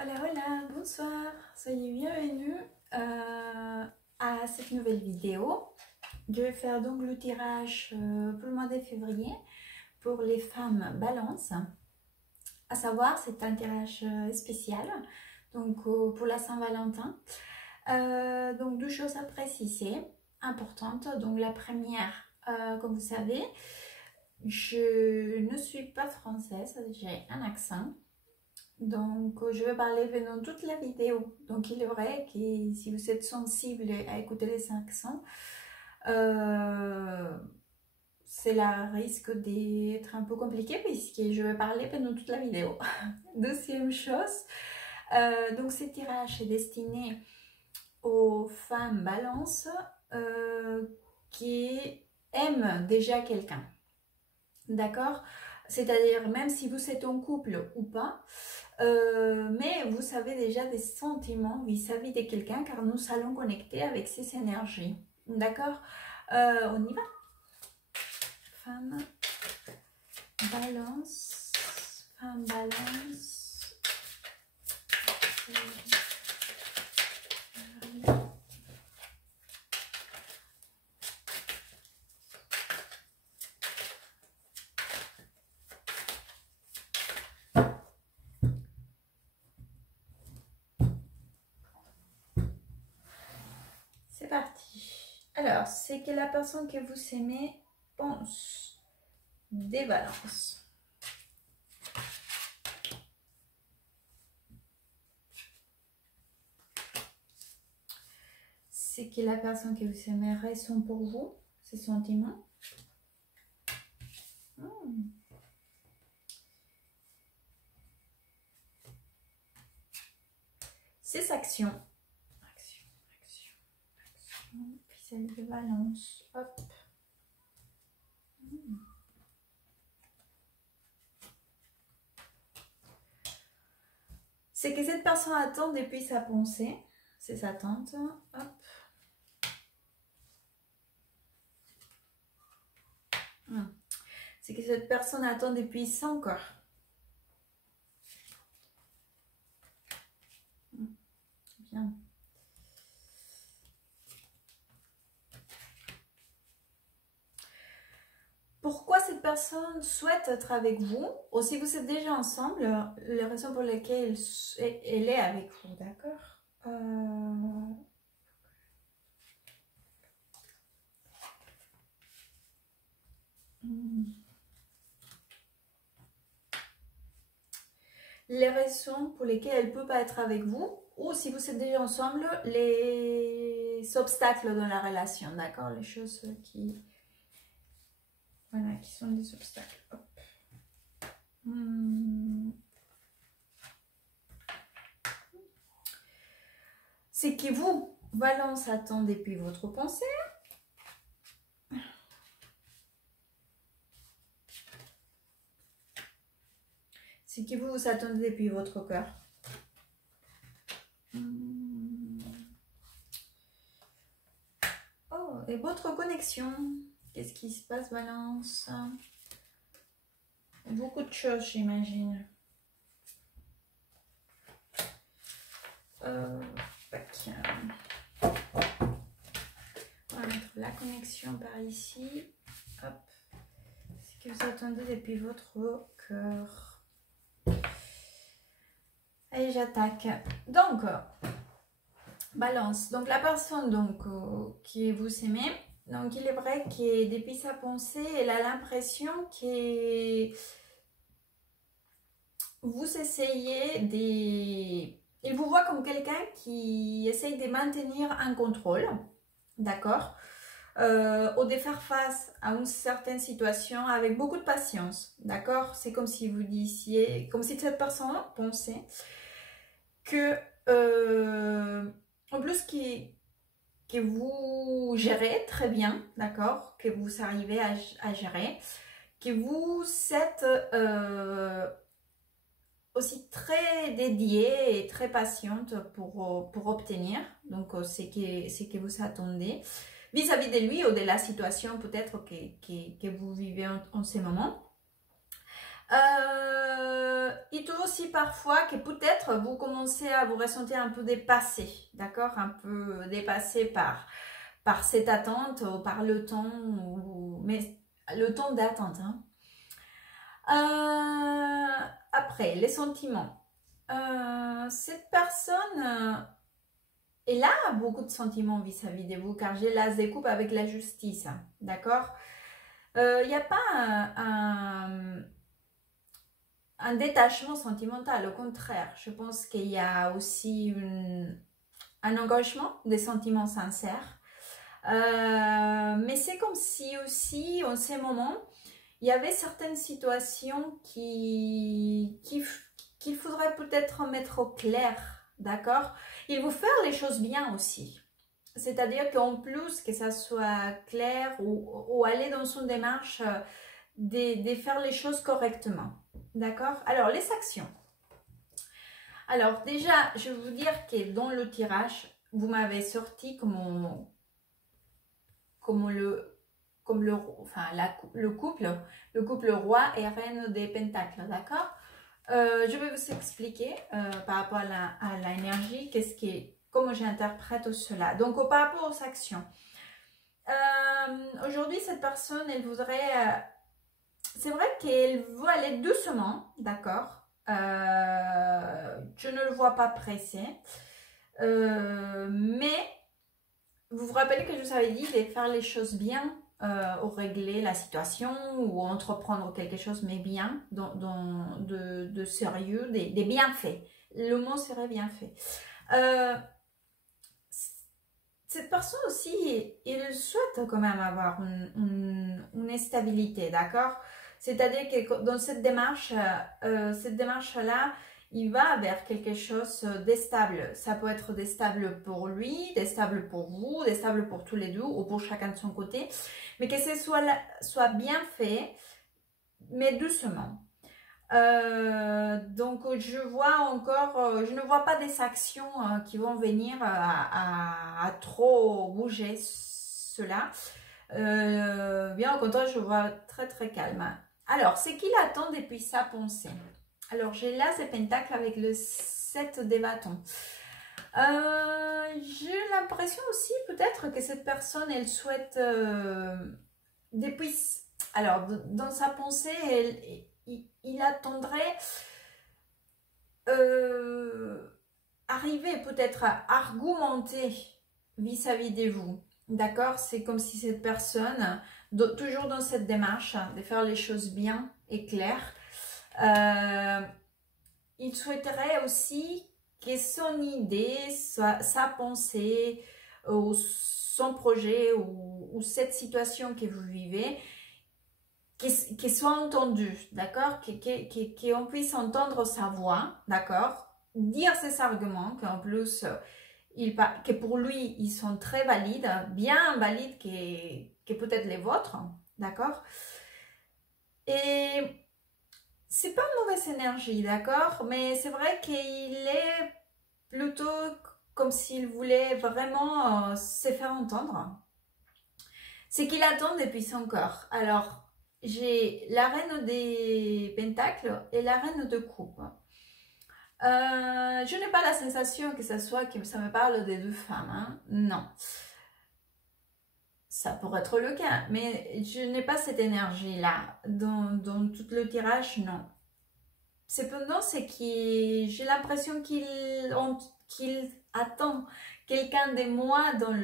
Hola, hola, bonsoir, soyez bienvenus à cette nouvelle vidéo. Je vais faire donc le tirage pour le mois de février pour les femmes balance. À savoir, c'est un tirage spécial donc pour la Saint-Valentin. Donc deux choses à préciser importantes. Donc la première, comme vous savez, je ne suis pas française, j'ai un accent. Donc, je vais parler pendant toute la vidéo. Donc, il est vrai que si vous êtes sensible à écouter les accents, cela risque d'être un peu compliqué puisque je vais parler pendant toute la vidéo. Deuxième chose, donc ce tirage est destiné aux femmes balance qui aiment déjà quelqu'un. D'accord? C'est-à-dire, même si vous êtes en couple ou pas, mais vous savez déjà des sentiments vis-à-vis de quelqu'un car nous allons connecter avec ces énergies. D'accord? On y va. Femme balance. Femme balance. C'est parti. Alors, c'est que la personne que vous aimez pense des balances. C'est que la personne que vous aimez ressent pour vous, ses sentiments. Ses actions. Ficelle de balance. Hop. C'est que cette personne attend depuis sa pensée, ses attentes. Hop. C'est que cette personne attend depuis son corps. Bien. Pourquoi cette personne souhaite être avec vous, ou si vous êtes déjà ensemble, la raison pour laquelle elle est avec vous, d'accord? Les raisons pour lesquelles elle ne peut pas être avec vous, ou si vous êtes déjà ensemble, les obstacles dans la relation, d'accord? Les choses qui... Voilà, qui sont des obstacles. Hop. C'est que vous, balance, attend depuis votre pensée. C'est que vous attendez depuis votre cœur. Oh, et votre connexion. Qu'est-ce qui se passe, balance? Beaucoup de choses, j'imagine. On va mettre la connexion par ici. Hop. C'est que vous attendez depuis votre cœur. Allez, j'attaque. Donc, balance. Donc, la personne donc, qui vous aimez, donc il est vrai que depuis sa pensée, elle a l'impression que vous essayez de... Il vous voit comme quelqu'un qui essaye de maintenir un contrôle, d'accord, ou de faire face à une certaine situation avec beaucoup de patience, d'accord. C'est comme si vous disiez, comme si cette personne pensait que, en plus que vous gérez très bien, d'accord, que vous arrivez à gérer, que vous êtes... aussi très dédiée et très patiente pour obtenir. Donc, c'est que vous attendez vis-à-vis de lui ou de la situation peut-être que vous vivez en ce moment. il trouve aussi parfois que peut-être vous commencez à vous ressentir un peu dépassé, d'accord? Un peu dépassé par cette attente ou par le temps, mais le temps d'attente. Hein. Après, les sentiments. Cette personne, elle a beaucoup de sentiments vis-à-vis de vous, car j'ai l'as des coupes avec la justice, hein, d'accord? Il n'y a pas un détachement sentimental, au contraire. Je pense qu'il y a aussi un engagement, des sentiments sincères. Mais c'est comme si aussi, en ces moments, il y avait certaines situations qu'il faudrait peut-être mettre au clair, d'accord? Il faut faire les choses bien aussi. C'est-à-dire qu'en plus, que ça soit clair ou aller dans son démarche, de faire les choses correctement, d'accord? Alors, les actions. Alors, déjà, je vais vous dire que dans le tirage, vous m'avez sorti comme le couple roi et reine des pentacles, d'accord? Je vais vous expliquer par rapport à l'énergie, comment j'interprète cela. Donc, par rapport aux actions. Aujourd'hui, cette personne, elle voudrait... c'est vrai qu'elle veut aller doucement, d'accord? Je ne le vois pas pressé. Mais vous vous rappelez que je vous avais dit de faire les choses bien, ou régler la situation, ou entreprendre quelque chose, mais bien, de sérieux, des bienfaits. Le mot serait bien fait. Cette personne aussi, il souhaite quand même avoir une stabilité, d'accord? C'est-à-dire que dans cette démarche-là, il va vers quelque chose de stable. Ça peut être de stable pour lui, de stable pour vous, de stable pour tous les deux ou pour chacun de son côté. Mais que ce soit bien fait, mais doucement. Donc je ne vois pas des actions qui vont venir à trop bouger cela. Bien au contraire, je vois très très calme. Alors, c'est qu'il attend depuis sa pensée. Alors, j'ai là ces pentacles avec le 7 des bâtons. J'ai l'impression aussi peut-être que cette personne, elle souhaite depuis... Alors, dans sa pensée, il attendrait arriver peut-être à argumenter vis-à-vis de vous. D'accord? C'est comme si cette personne, toujours dans cette démarche de faire les choses bien et claires, il souhaiterait aussi que son idée, sa pensée, ou son projet, ou cette situation que vous vivez, qui soit entendue, d'accord? Qu'on puisse entendre sa voix, d'accord? Dire ses arguments, qu'en plus, que pour lui, ils sont très valides, bien valides que peut-être les vôtres, d'accord? Et c'est pas une mauvaise énergie, d'accord? Mais c'est vrai qu'il est plutôt comme s'il voulait vraiment se faire entendre. C'est qu'il attend depuis son corps. Alors, j'ai la reine des pentacles et la reine de coupe. Je n'ai pas la sensation que ça me parle des deux femmes, hein. Non. Ça pourrait être le cas, mais je n'ai pas cette énergie-là. Dans tout le tirage, non. Cependant, c'est que j'ai l'impression qu'il attend quelqu'un de moi dans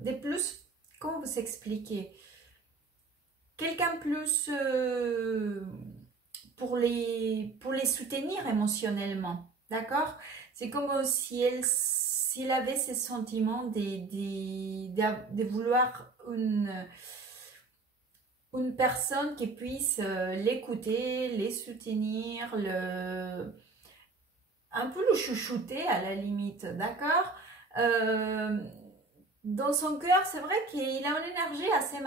des plus... Comment vous expliquer? Quelqu'un plus... pour les soutenir émotionnellement, d'accord? C'est comme si s'il avait ces sentiments de vouloir une personne qui puisse l'écouter, les soutenir, un peu le chouchouter à la limite, d'accord? Dans son cœur, c'est vrai qu'il a une énergie assez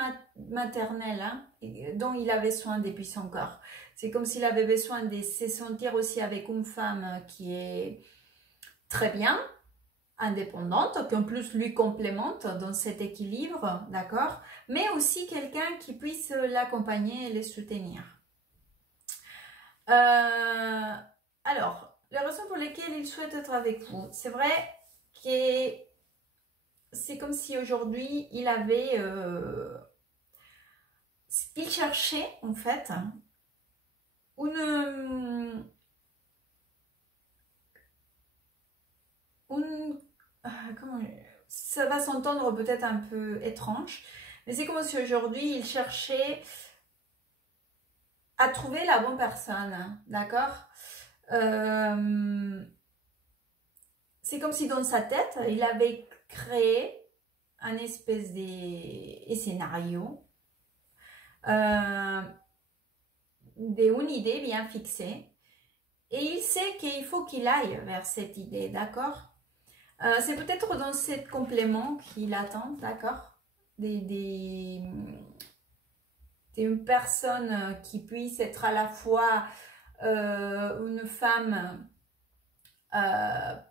maternelle, hein, dont il avait besoin depuis son corps. C'est comme s'il avait besoin de se sentir aussi avec une femme qui est très bien, indépendante, qui en plus lui complémente dans cet équilibre, d'accord? Mais aussi quelqu'un qui puisse l'accompagner et le soutenir. Alors, la raison pour laquelle il souhaite être avec vous, c'est vrai que c'est comme si aujourd'hui il avait... il cherchait en fait une comment, ça va s'entendre peut-être un peu étrange, mais c'est comme si aujourd'hui il cherchait à trouver la bonne personne, d'accord. C'est comme si dans sa tête, il avait créé un espèce de scénario, une idée bien fixée, et il sait qu'il faut qu'il aille vers cette idée, d'accord. C'est peut-être dans ce complément qu'il attend, d'accord, une personne qui puisse être à la fois une femme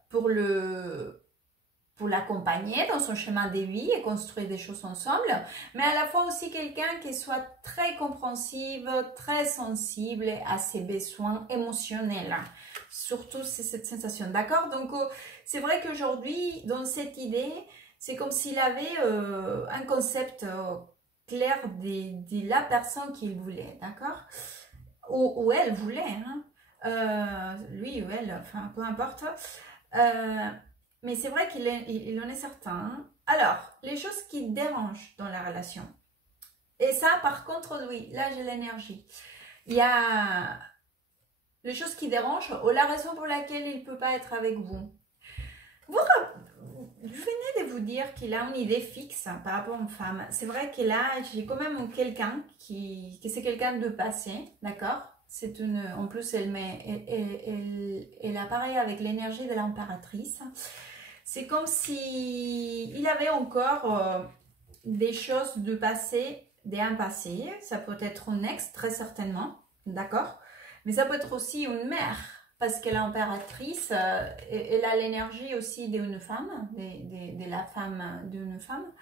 pour l'accompagner dans son chemin de vie et construire des choses ensemble, mais à la fois aussi quelqu'un qui soit très compréhensive, très sensible à ses besoins émotionnels. Surtout, c'est cette sensation, d'accord. Donc, c'est vrai qu'aujourd'hui, dans cette idée, c'est comme s'il avait un concept clair de la personne qu'il voulait, d'accord, ou elle voulait, hein. Lui ou elle, enfin, peu importe. Mais c'est vrai qu'il en est certain, hein. Alors, les choses qui dérangent dans la relation. Et ça, par contre, oui, là, j'ai l'énergie. Il y a les choses qui dérangent ou la raison pour laquelle il ne peut pas être avec vous. Vous venez de vous dire qu'il a une idée fixe par rapport aux femmes. C'est vrai que là, j'ai quand même quelqu'un qui c'est quelqu'un de passé, d'accord. C'est une, en plus, elle apparaît avec l'énergie de l'impératrice. C'est comme si il avait encore des choses de passé, d'un passé. Ça peut être un ex, très certainement, d'accord. Mais ça peut être aussi une mère, parce que l'impératrice, elle a l'énergie aussi d'une femme, de la femme d'une femme.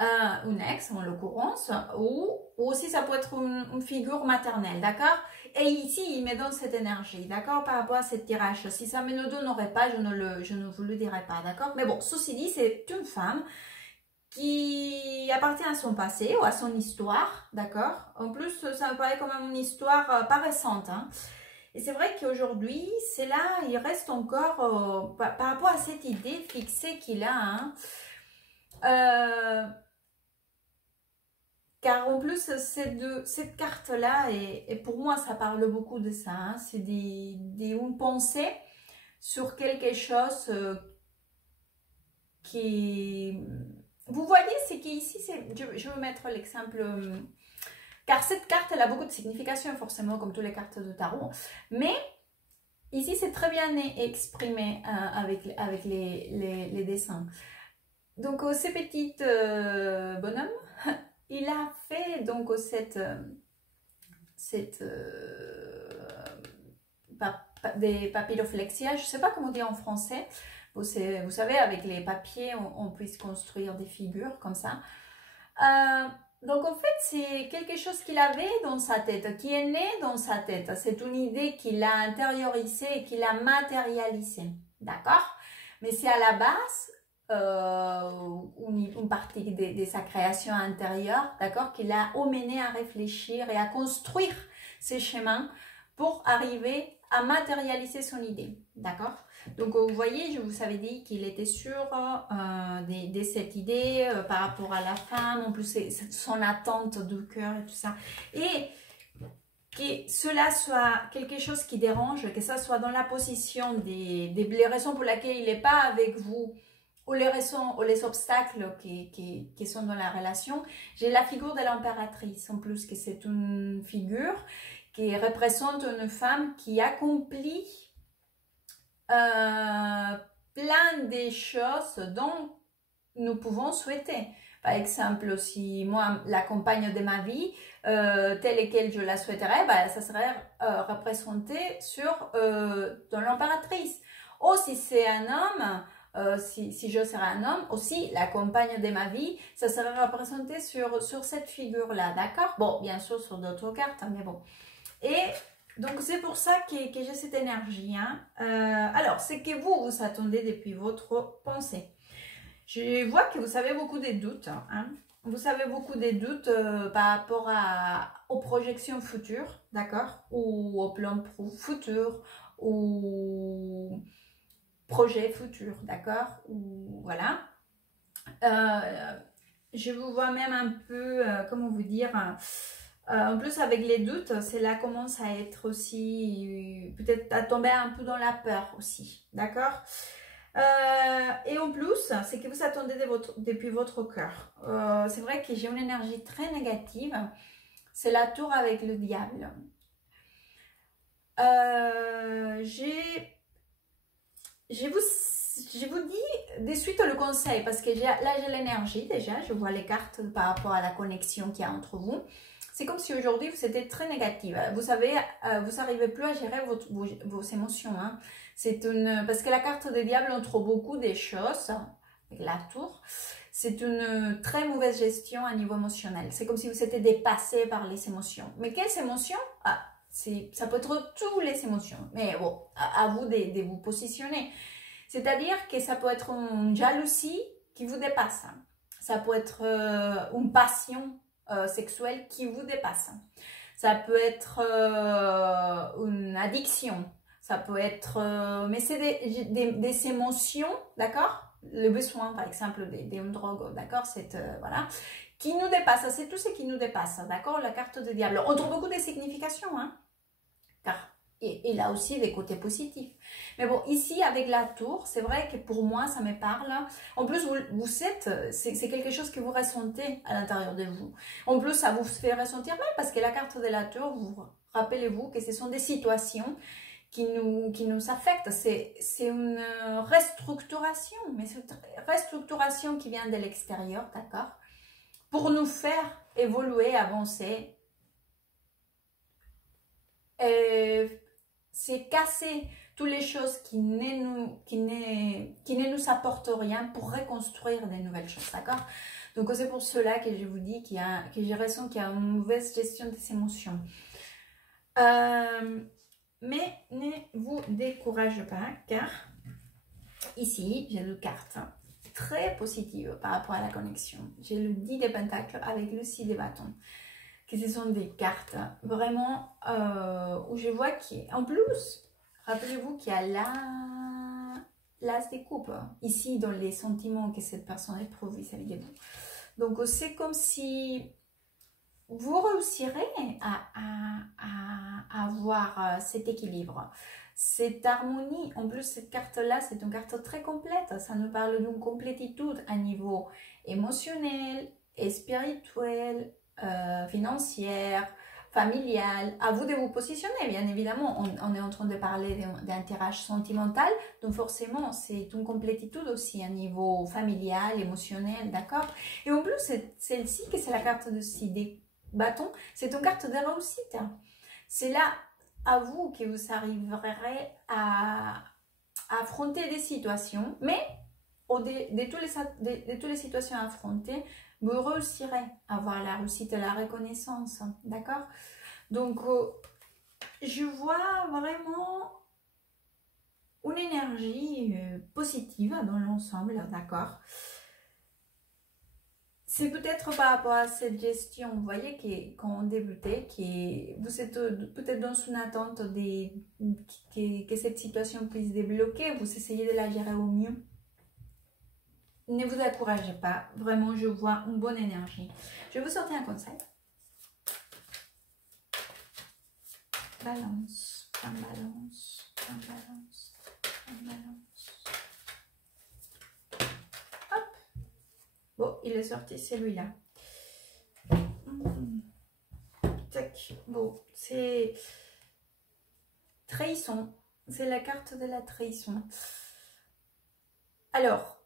Une ex en l'occurrence, ou aussi ça peut être une figure maternelle, d'accord. Et ici, il me donne cette énergie, d'accord, par rapport à cette tirage. Si ça me le donnerait pas, je ne vous le dirais pas, d'accord. Mais bon, ceci dit, c'est une femme qui appartient à son passé ou à son histoire, d'accord. En plus, ça me paraît quand même une histoire pas récente, hein. Et c'est vrai qu'aujourd'hui, c'est là, il reste encore, par rapport à cette idée fixée qu'il a, hein, car en plus, cette carte-là, et pour moi, ça parle beaucoup de ça, hein, c'est une pensée sur quelque chose qui... Vous voyez, c'est qu'ici, je vais mettre l'exemple... car cette carte, elle a beaucoup de signification, forcément, comme toutes les cartes de tarot. Mais ici, c'est très bien exprimé avec les dessins. Donc, ces petites bonhommes, il a fait donc des papilloflexia, je ne sais pas comment dire en français. Vous savez, avec les papiers, on puisse construire des figures comme ça. Donc en fait, c'est quelque chose qu'il avait dans sa tête, qui est né dans sa tête. C'est une idée qu'il a intériorisée et qu'il a matérialisée. D'accord? Mais c'est à la base une partie de sa création intérieure, d'accord, qui l'a emmené à réfléchir et à construire ses chemins pour arriver à matérialiser son idée, d'accord. Donc vous voyez, je vous avais dit qu'il était sûr de cette idée par rapport à la femme, en plus c'est son attente du cœur et tout ça, et que cela soit quelque chose qui dérange, que ça soit dans la position des raisons pour lesquelles il n'est pas avec vous, ou les raisons ou les obstacles qui sont dans la relation. J'ai la figure de l'impératrice, en plus que c'est une figure qui représente une femme qui accomplit plein de choses dont nous pouvons souhaiter. Par exemple, si moi, la compagne de ma vie, telle et quelle je la souhaiterais, bah, ça serait représenté dans l'impératrice. Ou si c'est un homme, si je serais un homme, aussi la compagne de ma vie, ça serait représenté sur cette figure-là, d'accord? Bon, bien sûr sur d'autres cartes, mais bon. Et donc, c'est pour ça que j'ai cette énergie. Hein. Alors, c'est que vous attendez depuis votre pensée. Je vois que vous avez beaucoup de doutes. Hein. Vous avez beaucoup de doutes par rapport aux projections futures, d'accord? Ou au plan futur, ou projet futur, d'accord? Ou voilà. Je vous vois même un peu, comment vous dire, en plus avec les doutes, c'est là commence à être aussi, peut-être à tomber un peu dans la peur aussi, d'accord? Et en plus, c'est que vous attendez depuis votre cœur. C'est vrai que j'ai une énergie très négative, c'est la tour avec le diable. Je vous dis de suite le conseil parce que là j'ai l'énergie déjà, je vois les cartes par rapport à la connexion qu'il y a entre vous. C'est comme si aujourd'hui vous étiez très négative. Vous savez, vous n'arrivez plus à gérer vos émotions. Hein. Parce que la carte des diables montre beaucoup des choses, avec la tour. C'est une très mauvaise gestion à niveau émotionnel. C'est comme si vous étiez dépassé par les émotions. Mais quelles émotions? Ça peut être toutes les émotions. Mais bon, à vous de vous positionner. C'est-à-dire que ça peut être une jalousie qui vous dépasse. Ça peut être une passion sexuelle qui vous dépasse. Ça peut être une addiction. Ça peut être... mais c'est des émotions, d'accord? Le besoin, par exemple, d'une drogue, d'accord? Voilà. Qui nous dépasse. C'est tout ce qui nous dépasse, d'accord? La carte de diable. On trouve beaucoup de significations, hein? Car et là aussi des côtés positifs. Mais bon, ici avec la tour, c'est vrai que pour moi ça me parle. En plus, c'est quelque chose que vous ressentez à l'intérieur de vous. En plus, ça vous fait ressentir mal parce que la carte de la tour, rappelez-vous que ce sont des situations qui nous affectent. C'est une restructuration, mais c'est une restructuration qui vient de l'extérieur, d'accord? Pour nous faire évoluer, avancer. C'est casser toutes les choses qui ne nous apportent rien pour reconstruire des nouvelles choses, d'accord? Donc c'est pour cela que je vous dis que je ressens qu'il y a une mauvaise gestion des émotions. Mais ne vous découragez pas, car ici j'ai deux cartes très positives par rapport à la connexion. J'ai le 10 des pentacles avec le 6 des bâtons. Que ce sont des cartes vraiment où je vois qu'en plus, rappelez-vous qu'il y a l'as des coupes ici dans les sentiments que cette personne éprouve vis-à-vis de vous. Donc c'est comme si vous réussirez à avoir cet équilibre, cette harmonie. En plus, cette carte-là, c'est une carte très complète. Ça nous parle d'une complétitude à niveau émotionnel et spirituel, financière, familiale. À vous de vous positionner, bien évidemment. On est en train de parler d'un tirage sentimental, donc forcément, c'est une complétitude aussi à niveau familial, émotionnel, d'accord? Et en plus, celle-ci, que c'est la carte de 6 des bâtons, c'est une carte de réussite. C'est là, à vous, que vous arriverez à affronter des situations, mais de toutes les situations affrontées, vous réussirez à avoir la réussite et la reconnaissance, d'accord? Donc, je vois vraiment une énergie positive dans l'ensemble, d'accord? C'est peut-être par rapport à cette gestion, vous voyez, quand on débutait, que vous êtes peut-être dans une attente que cette situation puisse débloquer, vous essayez de la gérer au mieux. Ne vous découragez pas, vraiment je vois une bonne énergie. Je vais vous sortir un conseil. Balance, balance, balance, balance. Hop. Bon, il est sorti celui-là. Tac. Bon, c'est trahison. C'est la carte de la trahison. Alors,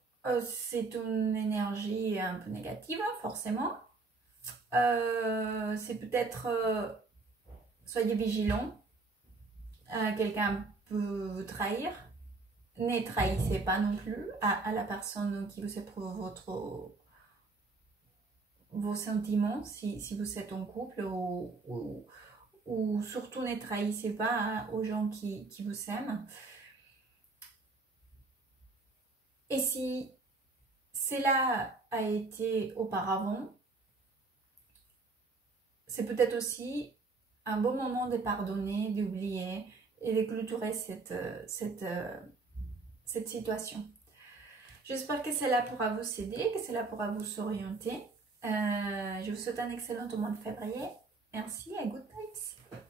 c'est une énergie un peu négative, forcément. C'est peut-être... soyez vigilants. Quelqu'un peut vous trahir. Ne trahissez pas non plus à la personne qui vous éprouve vos sentiments, si vous êtes en couple ou ou surtout ne trahissez pas hein, aux gens qui vous aiment. Et si cela a été auparavant, c'est peut-être aussi un bon moment de pardonner, d'oublier et de clôturer cette situation. J'espère que cela pourra vous aider, que cela pourra vous orienter. Je vous souhaite un excellent mois de février. Merci et good vibes.